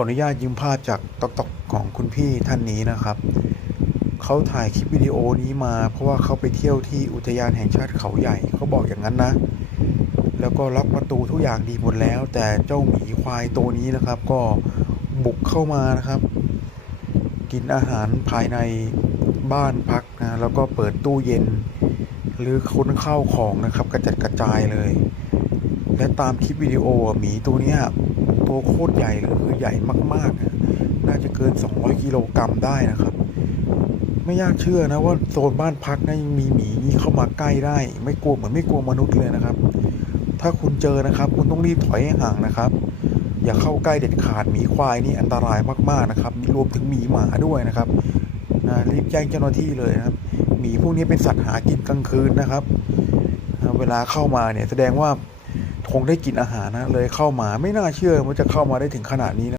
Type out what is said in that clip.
ออนุญาตยืมภาพจากตอกตอกของคุณพี่ท่านนี้นะครับ เขาถ่ายคลิปวิดีโอนี้มา เพราะว่าเขาไปเที่ยวที่อุทยานแห่งชาติเขาใหญ่เขาบอกอย่างนั้นนะ แล้วก็ล็อกประตูทุกอย่างดีหมดแล้ว แต่เจ้าหมีควายตัวนี้นะครับ ก็บุกเข้ามานะครับ กินอาหารภายในบ้านพักนะแล้วก็เปิดตู้เย็นหรือค้นข้าวของนะครับ กระจัดกระจายเลย และตามคลิปวิดีโออะหมีตัวเนี้ยตัวโคตรใหญ่เลยคือใหญ่มากๆนะน่าจะเกิน 200 กิโลกรัมได้นะครับ ไม่ยากเชื่อนะว่าโซนบ้านพักนะยังมีหมีเข้ามาใกล้ได้ ไม่กลัวเหมือนไม่กลัวมนุษย์เลยนะครับ ถ้าคุณเจอนะครับ คุณต้องรีบถอยให้ห่างนะครับ อย่าเข้าใกล้เด็ดขาดหมีควายนี่อันตรายมากๆนะครับรวมถึงหมีหมาด้วยนะครับนะรีบแจ้งเจ้าหน้าที่เลยนะครับหมีพวกนี้เป็นสัตว์หากินกลางคืนนะครับ เวลาเข้ามาเนี่ยแสดงว่า คงได้กินอาหารนะเลยเข้ามาไม่น่าเชื่อว่าจะเข้ามาได้ถึงขนาดนี้นะ